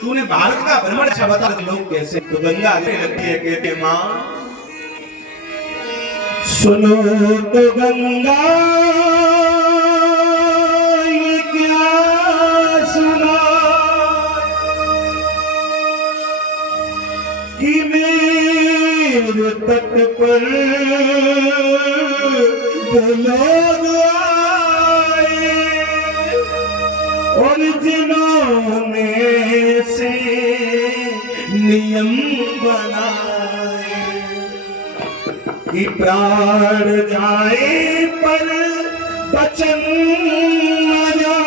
तूने भारत का भ्रमण अच्छा बता तो लोग कैसे तो गंगा आगे लगती है कहते माँ सुनो तो गंगा ये क्या सुना कि मेरे तट पर लोग आए और जिन्होंने से नियम बनाए कि प्राण जाए पर वचन न जाए।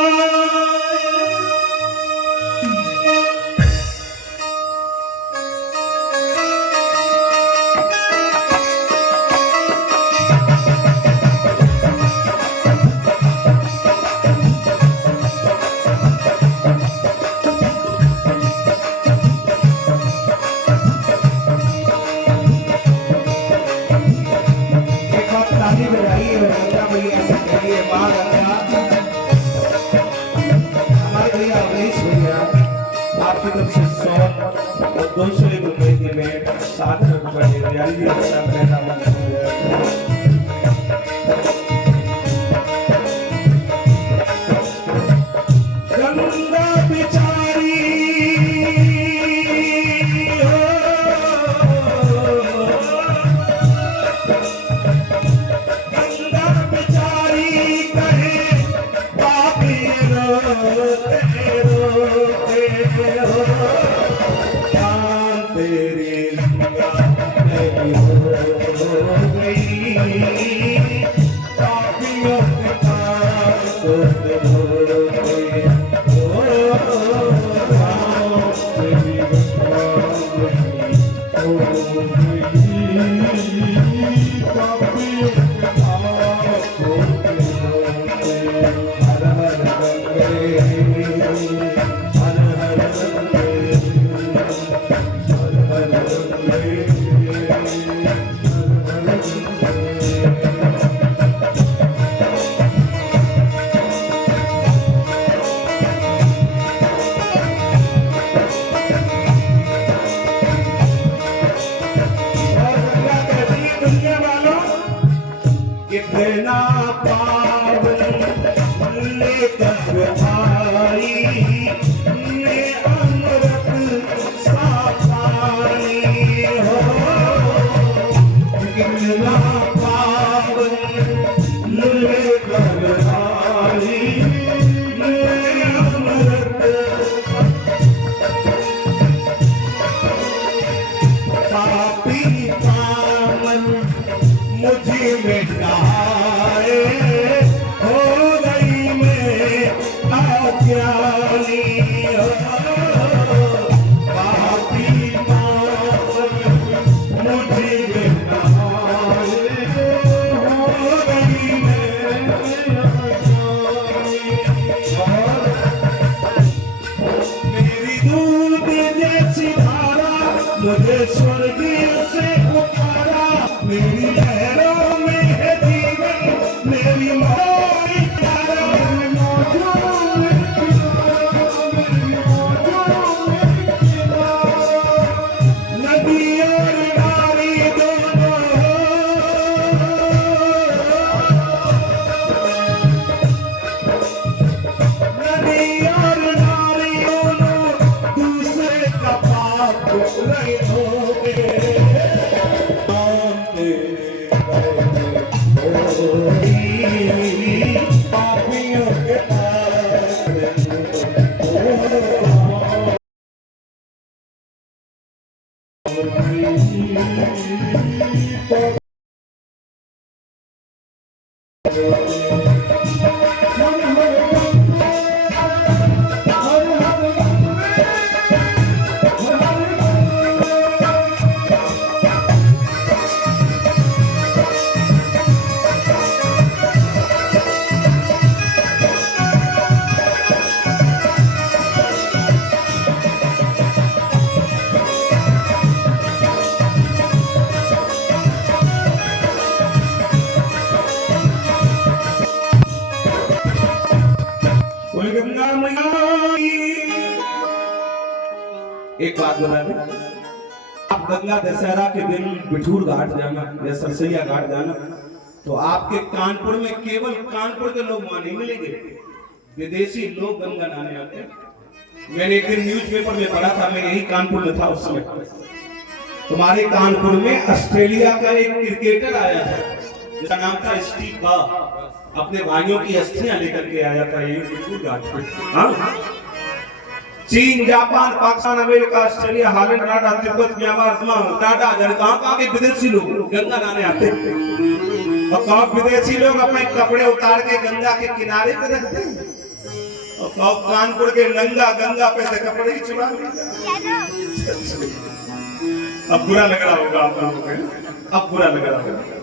आपकी तरफ से 100 और 200 रुपए की भेंट 60 रुपए रियाली अच्छा रहना गंगा बिचारी गंगा बिचारी कहे पापी रोते तेरी गंगा नहीं हो गई पापियों के पास तो हो गई तेरी गंगा नहीं हो गई पापियों के पास तो हो गई हर हर गंगे कितना पावन लेकर आई मैं अमृत सा पानी हो कितना पावन लेकर आई मैं अमृत पापी पावन मुझे मिटाए हो गई मैं अज्ञानी पापी पावन मुझे मिटाए हो गई मैं अज्ञानी मेरी दूध जैसी धारा मुझे स्वर्गीय से पुकारा मेरी लहरों में है जीवन मेरी मोरी प्यारा नदी और नारी दोनों नदी और नारी दोनों दूसरे का पाप नहीं धोगे पापियों के एक बात बता दें, आप गंगा दशहरा के दिन बिठूर घाट जाना या सरसैया घाट जाना तो आपके कानपुर में केवल कानपुर के लोग वहां नहीं मिलेंगे, विदेशी लोग गंगा नहाने आते हैं। मैंने एक दिन न्यूज़पेपर में पढ़ा था, मैं यही कानपुर में था उस समय, तुम्हारे कानपुर में ऑस्ट्रेलिया का एक क्रिकेटर आया था जिसका नाम था स्टीव बा, अपने भाइयों की अस्थियां लेकर के आया था यही बिठूर घाट पे। हाँ, चीन, Japan, Pakistan, America, Australia, Holland, Canada, Tibet, Myanmar, Canada, कहाँ के विदेशी लोग गंगा नहाने आते हैं। और कौन विदेशी लोग अपने कपड़े उतार के गंगा के किनारे पे रखते हैं, और कौन कानपुर के नंगा गंगा पे से कपड़े ही चुरा लेते। अब बुरा लग रहा होगा आप लोगों को, अब बुरा लग रहा होगा।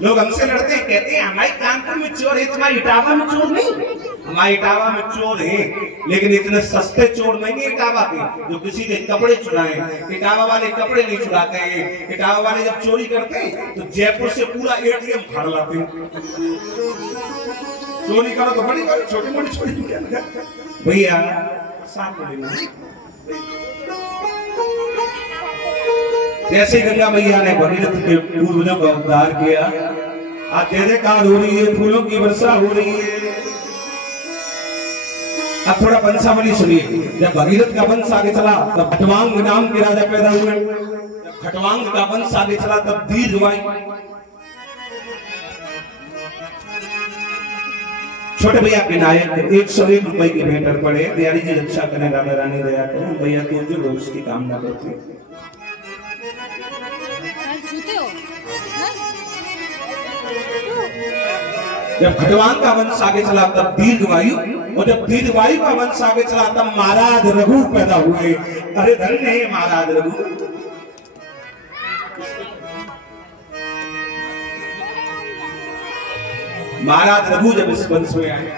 लोग हमसे लड़ते हैं, कहते हैं हमारे कानपुर में चोर है, तुम्हारी इटावा में चोर नहीं। हमारे इटावा में चोर है, लेकिन इतने सस्ते चोर नहीं है इटावा के जो किसी के कपड़े चुराएं। इटावा वाले कपड़े नहीं चुराते हैं, इटावा वाले जब चोरी करते हैं तो जयपुर से पूरा एटीएम फाड़ लाते हैं। चोरी करो तो बड़ी करो, छोटी मोटी चोरी क्या भैया साफ बोलेना। जैसे गंगा मैया ने भगीरथ के पूर्वजों का उद्धार किया, आज जय काल हो रही है, फूलों की वर्षा हो रही है। अब थोड़ा वंशावली सुनिए। जब भगीरथ का वंश आगे चला तब खटवांग नाम के राजा पैदा हुए। जब खटवांग का वंश आगे चला तब दीर्घवाई। छोटे भैया के नायक 101 रुपए की भेंट पड़े, दयारी जी रक्षा करें, राधा रानी दया करें। भैया तो जो उसकी कामना करते जब खटवांग का वंश आगे चला तब दीर्घवायु, और जब दीर्घवायु का वंश आगे चला तब महाराज रघु पैदा हुए। अरे धन्य है महाराज रघु। महाराज रघु जब इस वंश में आए,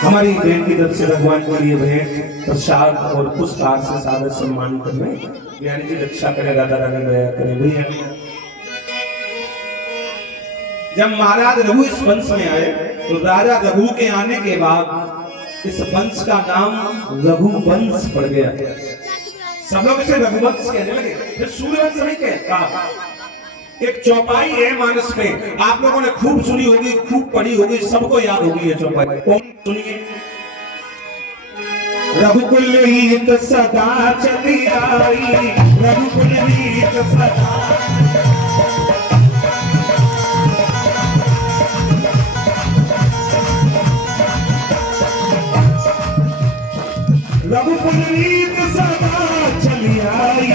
हमारी भेंट की तरफ से भगवान के लिए भेंट प्रसाद और पुष्पहार से सादर सम्मान करने, यानी कि रक्षा करे, राधा रानी दया करे। भैया जब महाराज रघु इस वंश में आए तो राजा रघु के आने के बाद इस वंश का नाम रघुवंश पड़ गया। सब लोग इसे रघुवंश कहने लगे, फिर सूर्यवंश नहीं कहता। एक चौपाई है मानस में, आप लोगों ने खूब सुनी होगी, खूब पढ़ी होगी, सबको याद होगी ये चौपाई। कौन सुनिए। रघुकुल रीत सदा चली आई, रघुकुल रीत सदा, रघुकुल रीत सदा चली आई,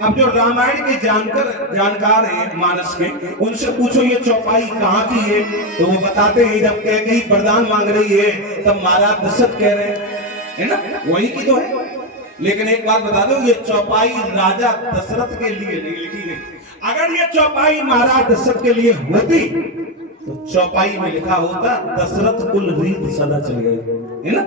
अब जो रामायण के जानकार हैं मानस के, उनसे पूछो ये चौपाई कहाँ की है, तो वो बताते हैं जब कह गई वरदान मांग रही है तब महाराज दशरथ कह रहे हैं, है ना, वही की तो है। लेकिन एक बात बता दो, ये चौपाई राजा दशरथ के लिए नहीं लिखी गई। अगर ये चौपाई महाराज दशरथ के लिए होती तो चौपाई में लिखा होता दशरथ कुल रीत सदा चली गई, है ना,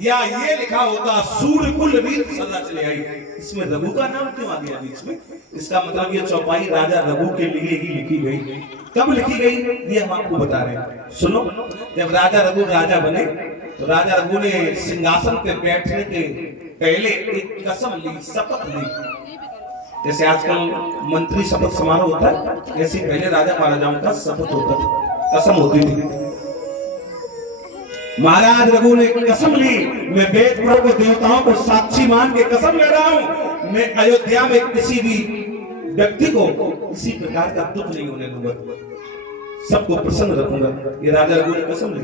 या ये लिखा होता सूर्य कुल रीत सदा चली आई। इसमें रघु का नाम क्यों आ गया बीच में? इसका मतलब ये चौपाई राजा रघु के लिए ही लिखी गई। कब लिखी गई ये हम आपको बता रहे हैं, सुनो। जब राजा रघु राजा बने तो राजा रघु ने सिंहासन पे बैठने के पहले एक कसम ली, शपथ ली। जैसे आजकल मंत्री शपथ समारोह होता है, ऐसे पहले राजा महाराजाओं का शपथ होता था, कसम होती थी। महाराज रघु ने कसम ली, मैं वेद पुराण को देवताओं को साक्षी मान के कसम ले रहा हूं, मैं अयोध्या में किसी भी व्यक्ति को किसी प्रकार का दुख नहीं होने दूंगा, सबको प्रसन्न रखूंगा। ये राजा रघु ने कसम ली।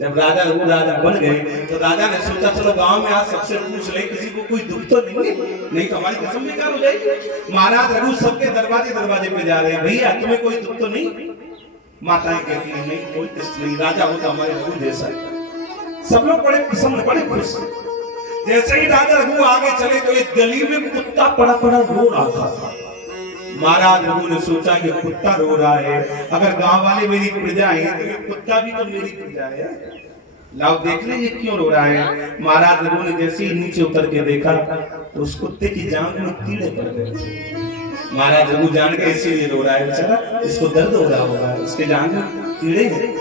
जब राजा रघु राजा बन गए तो राजा ने सोचा चलो गांव में आज सबसे पूछ ले, किसी को कोई दुख तो नहीं है, नहीं तो हमारी कसम बेकार हो जाएगी। महाराज रघु सबके दरवाजे पे जा रहे हैं, भैया तुम्हें कोई दुख तो नहीं? माताएं कहती है नहीं, कोई कष्ट नहीं, राजा होता हमारे रघु जैसा। सब लोग बड़े प्रसन्न, बड़े खुश। जैसे ही राजा रघु आगे चले तो एक गली में कुत्ता पड़ा रो रहा था। महाराज रघु ने सोचा ये कुत्ता रो रहा है, अगर गांव वाले मेरी प्रजा है तो ये कुत्ता भी तो मेरी प्रजा है, लाओ देख ले ये क्यों रो रहा है। महाराज रघु ने जैसे ही नीचे उतर के देखा तो उस कुत्ते की जांघ में कीड़े पड़ गए। महाराज रघु जान के इसीलिए रो रहा है, बेचारा इसको दर्द हो रहा होगा, उसके जांघ में कीड़े हैं।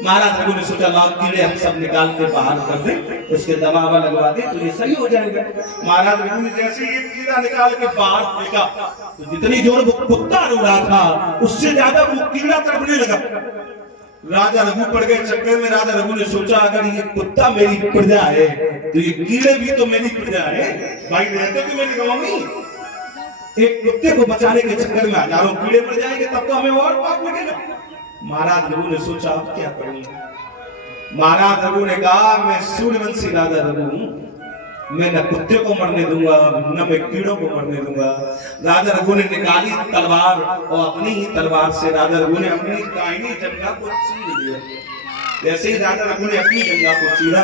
महाराज रघु ने सोचा लाओ कीड़े हम सब निकाल के बाहर कर दें, उसके दवा लगवा दे तो ये सही हो जाएगा। महाराज रघु ने जैसे ये कीड़ा निकाल के बाहर फेंका तो जितनी जोर वो कुत्ता रो रहा था उससे ज्यादा वो कीड़ा तड़पने लगा। राजा रघु पड़ गए चक्कर में। राजा रघु ने सोचा अगर ये कुत्ता मेरी प्रजा है तो ये कीड़े भी तो मेरी प्रजा है, भाई रहते तो मेरे गांव में एक कुत्ते को बचाने के चक्कर में हजारों कीड़े मर जाएंगे तब तो हमें और पाप लगेगा। महाराज रघु ने सोचा अब क्या करूंगा। महाराज रघु ने कहा मैं सूर्यवंशी राजा रघु हूं, मैं न कुत्ते को मरने दूंगा न मैं कीड़ों को मरने दूंगा। राजा रघु ने निकाली तलवार और अपनी ही तलवार से राजा रघु ने अपनी दाहिनी जंघा को चीर दिया। जैसे ही राजा रघु ने अपनी जंघा को चीरा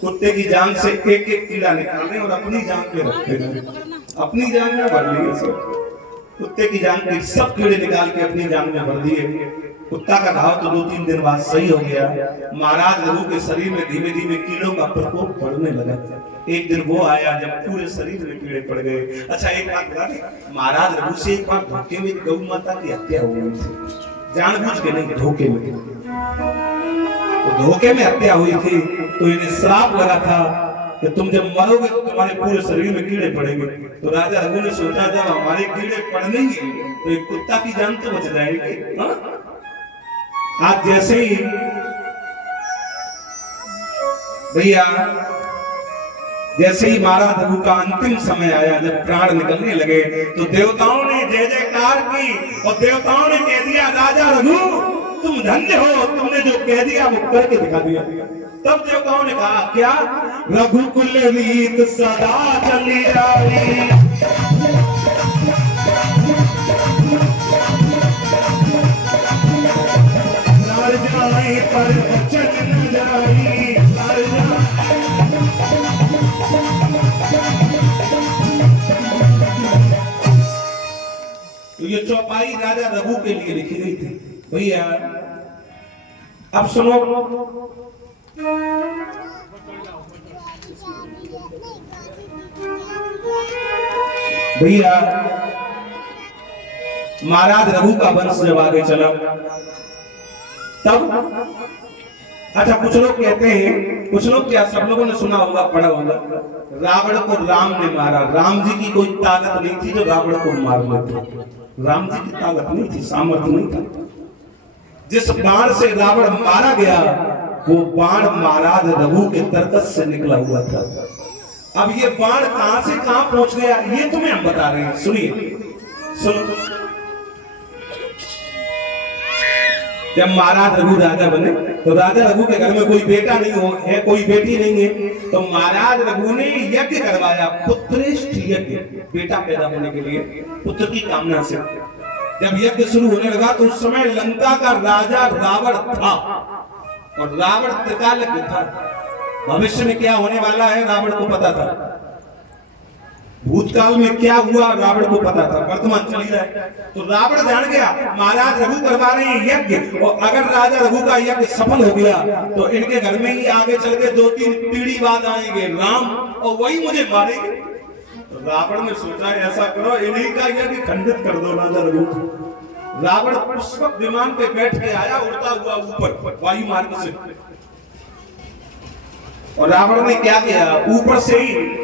कुत्ते की जांघ से एक एक कीड़ा निकालने और अपनी जांघ पे रखते गए, अपनी जांघ में भर लिए सब कुत्ते की जांघ के सब कीड़े निकाल के अपनी जांघ में भर दिए। कुत्ता का घाव तो 2-3 दिन बाद सही हो गया। महाराज रघु के शरीर में धीमे धीमे कीड़ों का प्रकोप बढ़ने लगा। एक दिन वो आया जब पूरे शरीर में कीड़े पड़ गए। अच्छा एक बात बता दें, महाराज रघु से एक बार धोखे में गौ माता की हत्या हो गई थी, जानबूझ के नहीं धोखे में। तो धोखे में हत्या हुई थी तो इन्हें श्राप लगा था कि तुम जब मरोगे तो तुम्हारे पूरे शरीर में कीड़े पड़ेंगे। तो राजा रघु ने सोचा जब हमारे कीड़े पड़ेंगे तो एक कुत्ता की जान तो बच जाएगी। आज जैसे ही भैया जैसे ही महाराज रघु का अंतिम समय आया, जब प्राण निकलने लगे तो देवताओं ने जय जयकार की और देवताओं ने कह दिया राजा रघु तुम धन्य हो, तुमने जो कह दिया वो करके दिखा दिया। तब देवताओं ने कहा क्या, रघुकुल रीत सदा चली आई, पर वचन न जाई, तो ये चौपाई राजा रघु के लिए लिखी गई थी। भैया अब सुनो, भैया महाराज रघु का वंश जब आगे चला तब अच्छा कुछ लोग कहते हैं, कुछ लोग क्या सब लोगों ने सुना होगा पढ़ा होगा, रावण को राम ने मारा। राम जी की कोई ताकत नहीं थी जो रावण को मार लेते, राम जी की ताकत नहीं थी, सामर्थ्य नहीं था। जिस बाण से रावण मारा गया वो बाण महाराज रघु के तरकस से निकला हुआ था। अब ये बाण कहां से कहां पहुंच गया ये तुम्हें हम बता रहे हैं, सुनिए सुनो। जब महाराज रघु राजा बने तो राजा रघु के घर में कोई बेटा नहीं है, कोई बेटी नहीं है, तो महाराज रघु ने यज्ञ करवाया, पुत्रेष्ठ यज्ञ, बेटा पैदा होने के लिए पुत्र की कामना से। जब यज्ञ शुरू होने लगा तो उस समय लंका का राजा रावण था और रावण त्रिकालज्ञ था। भविष्य में क्या होने वाला है रावण को पता था, भूतकाल में क्या हुआ रावण को पता था, वर्तमान चल रहा है। तो रावण जान गया महाराज रघु करवा रहे हैं यज्ञ, और अगर राजा रघु का यज्ञ सफल हो गया तो इनके घर में ही आगे चल के 2-3 पीढ़ी बाद आएंगे राम और वही मुझे मारेंगे। तो रावण ने सोचा ऐसा करो इन्हीं का यज्ञ खंडित कर दो राजा रघु। रावण पुष्पक विमान पे बैठ के आया उड़ता हुआ ऊपर वायु मार्ग से, और रावण ने क्या किया, ऊपर से ही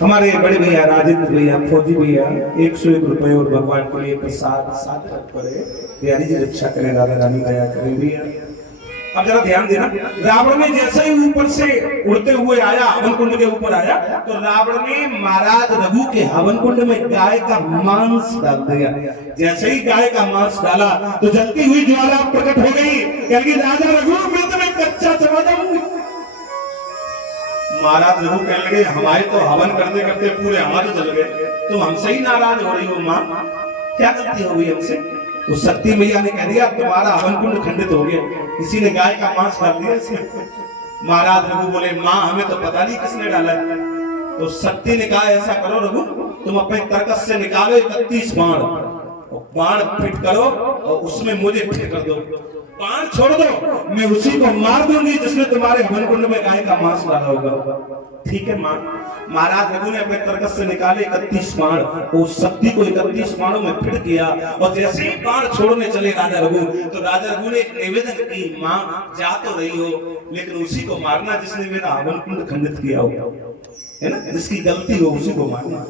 हमारे बड़े भैया राजेंद्र भैया फौजी भैया 101 रुपए और भगवान के लिए प्रसाद साथ रख पड़े, बिहारी जी रक्षा करें, राधा रानी दया करें भैया। अब जरा ध्यान देना, रावण ने जैसे ही ऊपर से उड़ते हुए आया, हवन कुंड के ऊपर आया, तो रावण ने महाराज रघु के हवन कुंड में गाय का मांस डाल दिया। जैसे ही गाय का मांस डाला तो जलती हुई ज्वाला प्रकट हो गई, कह राजा रघु मैं तुम्हें कच्चा चबा दूंगी। महाराज रघु कहने लगे हमारे तो हवन करते करते पूरे हाथ जल गए, तुम हमसे ही नाराज हो रही हो माँ, क्या गलती हो गई हमसे? उस शक्ति मैया ने कह दिया तुम्हारा हवन कुंड खंडित हो गया, किसी ने गाय का मांस डाल दिया इसमें। महाराज रघु बोले माँ हमें तो पता नहीं किसने डाला है। तो शक्ति ने कहा ऐसा करो रघु, तुम अपने तरकस से निकालो 31 बाण, बाण फिट करो और उसमें मुझे फिट कर दो, बाण छोड़ दो, मैं उसी को मार दूंगी जिसने तुम्हारे हवन कुंड में गाय का मांस डाला होगा। ठीक है मां। महाराज रघु ने अपने तरकस से निकाले 31 बाण, उस शक्ति को 31 बाणों में फिट किया और जैसे ही बाण छोड़ने चले राजा रघु, तो राजा रघु ने एक निवेदन की मां जा तो रही हो लेकिन उसी को मारना जिसने मेरा हवन कुंड खंडित किया हो, है ना, जिसकी गलती हो उसी को मारना।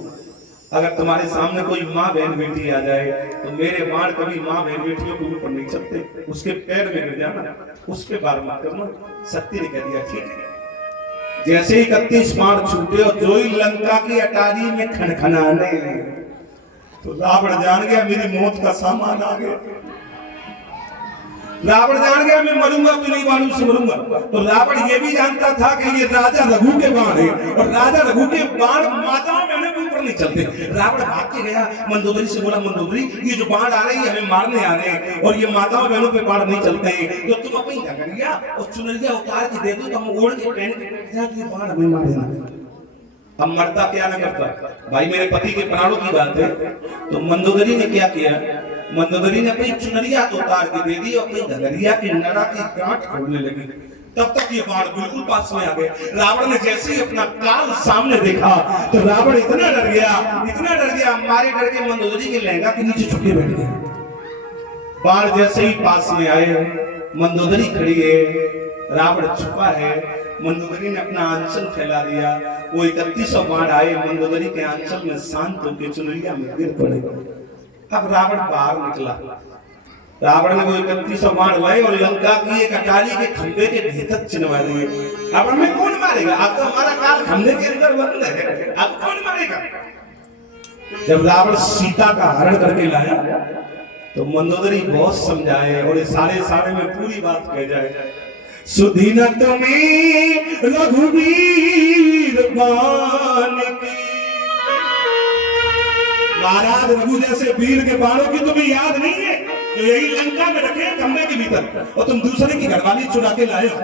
अगर तुम्हारे सामने कोई माँ बहन बेटी आ जाए तो मेरे बाण कभी माँ बहन बेटियों के ऊपर नहीं चलते, उसके पैर में गिर जाना, उसके बार मत करना। शक्ति ने कह दिया ठीक है। जैसे ही 31 बाण छूटे और जो ही लंका की अटारी में खनखनाने, तो रावण जान गया मेरी मौत का सामान आ गया। रावण जान गया मैं मरूंगा तो नहीं मालूम से मरूंगा। तो रावण ये भी जानता था कि ये राजा रघु के बाण है और राजा रघु के बाण माताओं बहनों के ऊपर नहीं चलते। रावण भाग के गया, मंदोदरी से बोला मंदोदरी ये जो बाण आ रहे हैं हमें मारने आ रहे हैं और ये माताओं बहनों पे बाण नहीं चलते हैं, तो तुम अपनी डगरिया और चुनरिया उतार के दे दो तो हम ओढ़ के पहन के बाण हमें मार देना। अब मरता क्या ना करता भाई, मेरे पति के प्राणों की बात है। तो मंदोदरी ने क्या किया, मंदोदरी ने अपनी चुनरिया तो उतार के दे दी और अपनी डगरिया की नड़ा की गांठ खोलने लगी। तब तक ये बाण बिल्कुल पास में आ गए। रावण ने जैसे ही अपना काल सामने देखा तो रावण इतना डर गया, मारे डर के मंदोदरी के लहंगा के नीचे छुपके बैठ गया। बाण जैसे ही पास में आए, मंदोदरी खड़ी है, रावण छुपा है, मंदोदरी ने अपना आंचल फैला दिया। वो 31 बाण आए मंदोदरी के आंचल में शांत होकर चुनरिया में गिर पड़े। अब रावण बाहर निकला, रावण ने वो 31 बाण लाए और लंका की एक अटारी के खंभे के भीतर चिनवा दिए। अब हमें कौन मारेगा, अब तो हमारा काल खंभे के अंदर बंद है, अब कौन मारेगा। जब रावण सीता का हरण करके लाया तो मंदोदरी बहुत समझाए और सारे में पूरी बात कह जाए। सुधी न तुम्हें रघुवीर बाण की, महाराज रघु जैसे वीर के बाणों की तुम्हें याद नहीं है, तो यही लंका में रखे खंभे के भीतर और तुम दूसरे की घरवाली चुरा के लाए हो।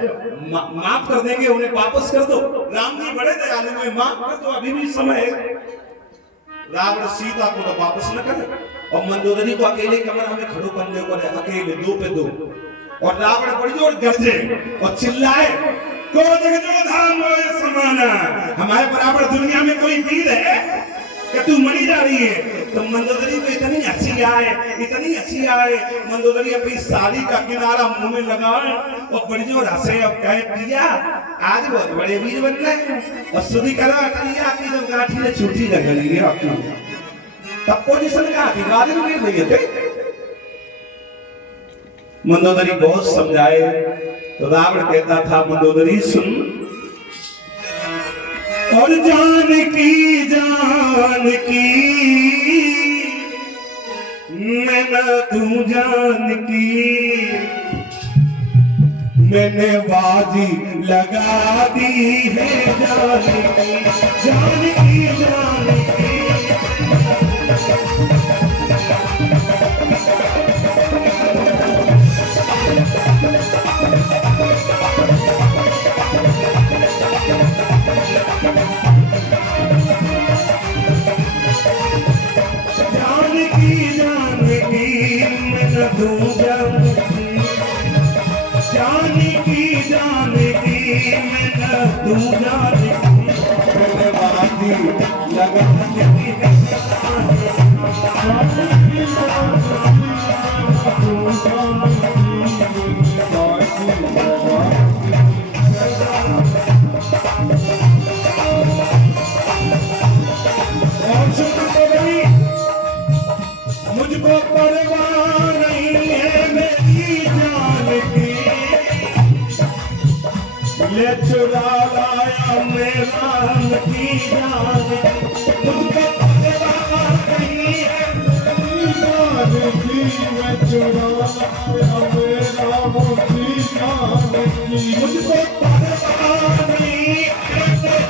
माफ कर देंगे, उन्हें वापस कर दो। राम जी बड़े दयालु हैं, माफ कर दो, अभी भी समय है। रावण सीता को तो वापस न करे और मंदोदरी को अकेले कमरा में खड़ो करने को, अकेले 2 पे 2, और रावण बड़ी जोर गरजे और चिल्लाए को जगजोधान मोय समाना, हमारे बराबर दुनिया में कोई वीर है कि तू मरी जा रही है। तो मंदोदरी को इतनी हंसी आए, मंदोदरी अपनी साड़ी का किनारा मुंह में लगाए और बड़ी जोर हंसे और कहे पिया आज बहुत बड़े वीर बन रहे हैं और सुधी करो अटैया की जब गाठी ने छूटी लगेगी आपकी, तब पोजीशन का अधिकार नहीं भैया थे। मंदोदरी बहुत समझाए तो रावण कहता था मंदोदरी सुन, और जानकी मैं न तू जानकी, मैंने बाजी लगा दी है जानकी। मुझको परवाह नहीं है मेरी जान की, ले चुरा लाया मेरा की जान, मुझको परवाह नहीं है मेरी जान की, ले चुरा लाया मेरा की जान की, मुझको परवाह नहीं है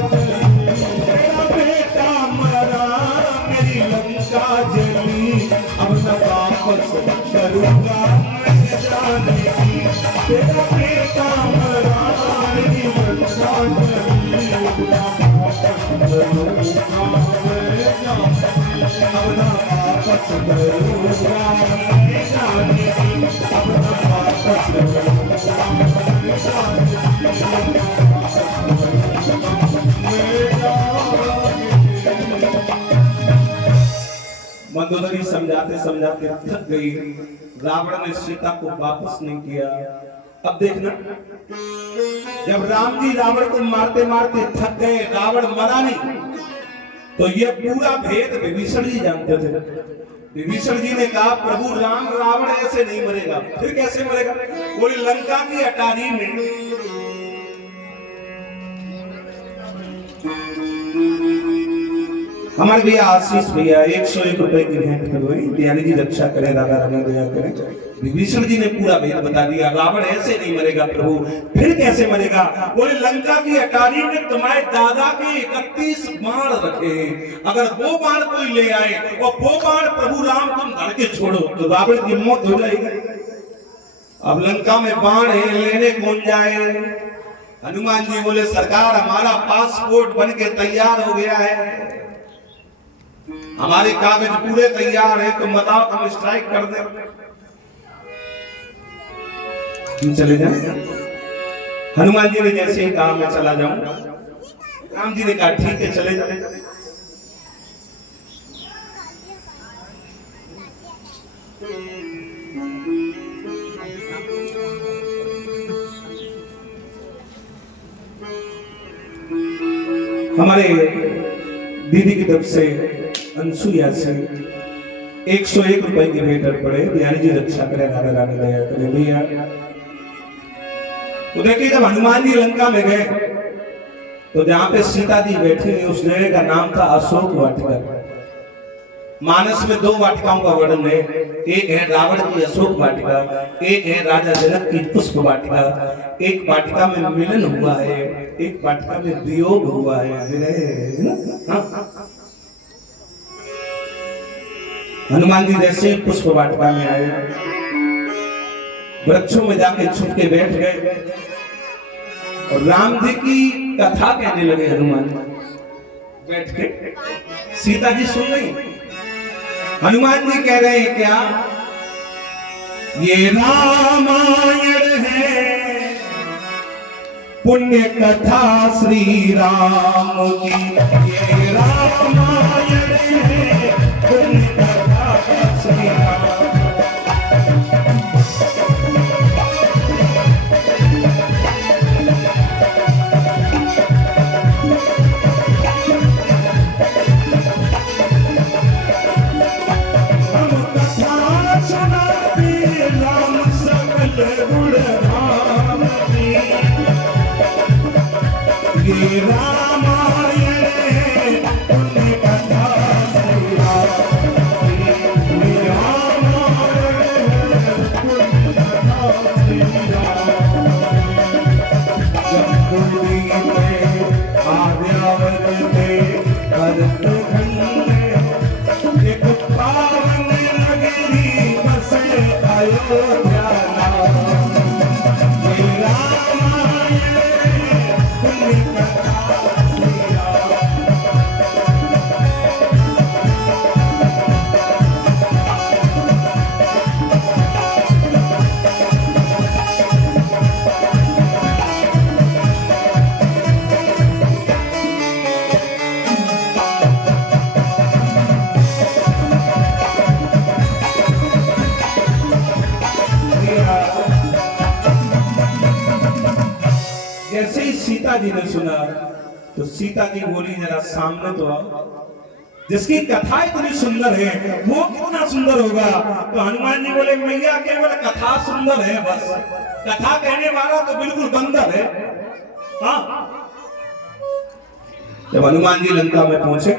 तेरा बेटा मरा मेरी लंका जली, अब न वापस करूंगा मैं जाने की। तेरा बेटा मरा मेरी लंका जली, अब न वापस करूंगा मैं जाने की। अब न वापस करूंगा मैं जाने की। अब न वापस करूंगा मैं जाने की। मंदोदरी समझाते समझाते थक गई। रावण ने सीता को वापस नहीं किया। अब देखना, जब राम जी रावण को मारते मारते थक गए, रावण मरा नहीं, तो ये पूरा भेद विभीषण जी जानते थे। विभीषण जी ने कहा प्रभु राम, रावण ऐसे नहीं मरेगा। फिर कैसे मरेगा? बोले लंका की अटारी में हमारे भैया आशीष भैया 101 रुपए की भेंट करवाई, दयाली जी रक्षा करें, राधा रानी दया करें। विभीषण जी ने पूरा भेद बता दिया, रावण ऐसे नहीं मरेगा प्रभु। फिर कैसे मरेगा? बोले लंका की अटारी में तुम्हारे दादा के 31 बाण रखे हैं, अगर वो बाण कोई ले आए और वो बाण प्रभु राम तुम धड़ के छोड़ो तो रावण की मौत हो जाएगी। अब लंका में बाण है, लेने कौन जाए? हनुमान जी बोले सरकार हमारा पासपोर्ट बन के तैयार हो गया है, हमारे कागज पूरे तैयार है, तुम बताओ हम स्ट्राइक कर दें, तुम चले जाए। हनुमान जी ने जैसे ही कहा मैं चला जाऊं, राम जी ने कहा ठीक है चले जाए। हमारे दीदी की तरफ से अनसुईया से 101 रुपए की भेंट पड़े, बिहारी जी रक्षा करे, राधा रानी दया करे भैया। तो देखिए जब हनुमान जी लंका में गए तो जहां पे सीता जी बैठी हुई उस जगह का नाम था अशोक वाटिका। मानस में 2 वाटिकाओं का वर्णन है, एक है रावण की अशोक वाटिका, एक है राजा जनक की पुष्प वाटिका। एक वाटिका में मिलन हुआ है, एक वाटिका में वियोग हुआ है। हनुमान जी जैसे ही पुष्प वाटिका में आए, वृक्षों में जाके छुप के बैठ गए और राम जी की कथा कहने लगे। हनुमान बैठ के, सीता जी सुन रही। हनुमान जी कह रहे हैं क्या? ये रामायण है पुण्य कथा श्री राम की, ये रामायण है पुण्य कथा श्री राम। ये रामायण पुण्य कथा श्री राम की, ये रामायण पुण्य कथा श्री राम। जम्बुली में आर्यावर्ते भरतखंडे, एक पावन नगरी बसे अयोध्या नाम। ये रामायण पुण्य कथा श्री राम। जैसे ही सीता जी ने सुना तो सीता जी बोली जरा सामने तो आओ, जिसकी कथा इतनी सुंदर है वो कितना सुंदर होगा। तो हनुमान जी बोले मैया केवल कथा सुंदर है, बस कथा कहने वाला तो बिल्कुल बंदर है। हाँ, जब हनुमान जी लंका में पहुंचे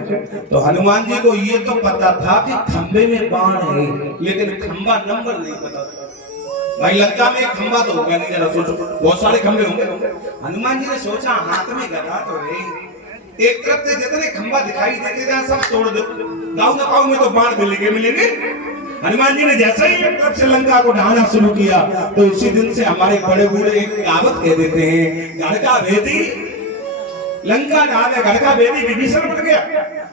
तो हनुमान जी को ये तो पता था कि खंबे में बाण है, लेकिन खंबा नंबर नहीं पता था। भाई लंका में एक खंबा तो होगा नहीं, जरा सोचो बहुत सारे खंबे होंगे। हनुमान जी ने सोचा हाथ में गदा तो है, एक तरफ से जितने खंबा दिखाई देते थे सब तोड़ दो, गाँव न गाँव में तो बाढ़ मिलेंगे। हनुमान जी ने जैसे ही एक तरफ से लंका को ढाना शुरू किया तो उसी दिन से हमारे बड़े बूढ़े एक कहावत कह देते हैं, घर का भेदी लंका ढा दे, घर का भेदी विभीषण बन गया।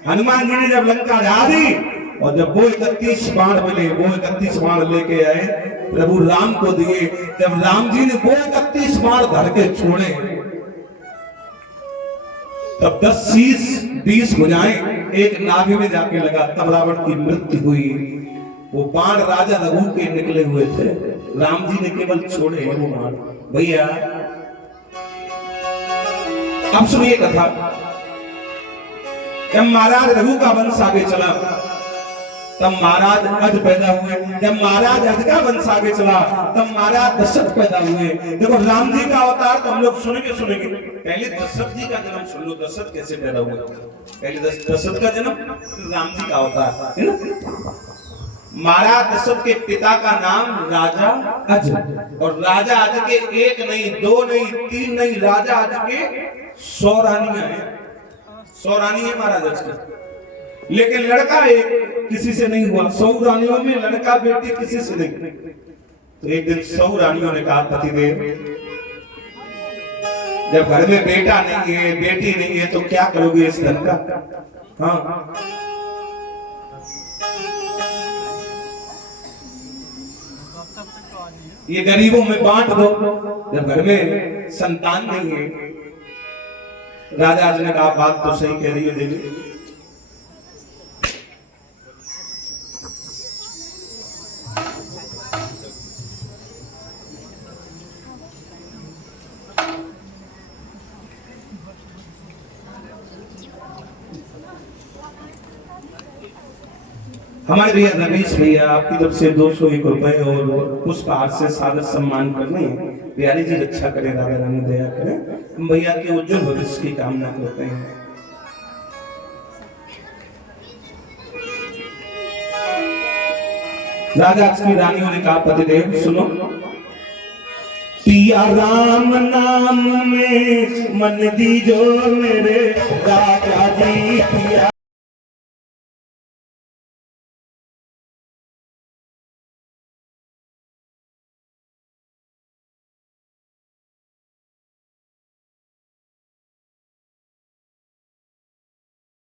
हनुमान जी ने जब लंका ढा दी और जब वो 31 बाण मिले, वो 31 बाण लेके आए प्रभु राम को दिए। जब राम जी ने वो 31 बाण धर के छोड़े तब 10-20 भुजाएं एक नाभि में जाके लगा, तब रावण की मृत्यु हुई। वो बाण राजा रघु के निकले हुए थे, राम जी ने केवल छोड़े हैं वो बाण। भैया अब सुनिए कथा। जब महाराज रघु का वंश आगे चला तब महाराज अज पैदा हुए। जब महाराज अज का वंश आगे चला तब महाराज दशरथ पैदा हुए। देखो राम जी का अवतार तो हम लोग सुनेंगे। पहले दशरथ जी का जन्म सुन लो, दशरथ कैसे पैदा हुए। पहले दशरथ का जन्म, राम जी का अवतार है ना। महाराज दशरथ के पिता का नाम राजा अज, और राजा अज के 1 नहीं 2 नहीं 3 नहीं, राजा अज के 100 रानियां हैं। 100 रानी है महाराज अज के, लेकिन लड़का एक किसी से नहीं हुआ। 100 रानियों में लड़का बेटी किसी से नहीं। तो एक दिन 100 रानियों ने कहा, पतिदेव जब घर में बेटा नहीं है बेटी नहीं है तो क्या करोगे इस धन का। हाँ ये गरीबों में बांट दो, जब घर में संतान नहीं है। राजा जी ने कहा, बात तो सही कह रही है देवी। हमारे भैया रमेश भैया आपकी तरफ से 201 रुपए और पुष्पहार से सादर सम्मान करने। बिहारी जी रक्षा करें, राधा रानी दया करें। हम भैया के उज्जवल भविष्य की कामना करते हैं। राजा की रानियों ने कहा, पतिदेव सुनो, पिया राम नाम में मन दीजो मेरे